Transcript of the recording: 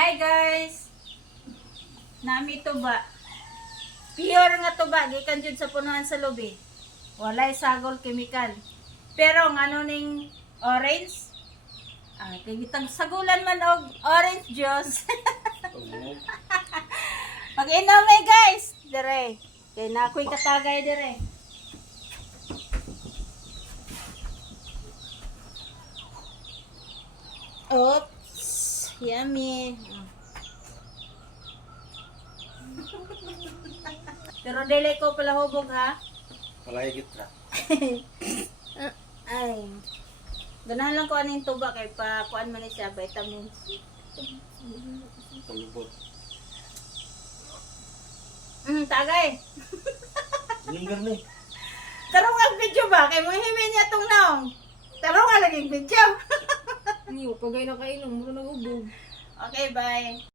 Hi guys! Nami tuba. Pure nga tuba, gikan jud sa punuan sa lubi. Walay sagol chemical. Pero ng ano ning orange? Kay gitang sagulan man og orange juice. Pag-inom guys, dire. Kay nakoy katagay dire. Oops, yummy. Pero dili ko pala hubog ha. Palahigit na. Ay. Ganahan lang ko aning tuba kay pa kuan man ni siya vitamins. Palubot. Tagay. Linger ni. Tarong ang video ba kay mo himin niya tong naong. Tarong ang laging video. Niyo, pagay na kainom, muro nag-ubog. Okay, bye.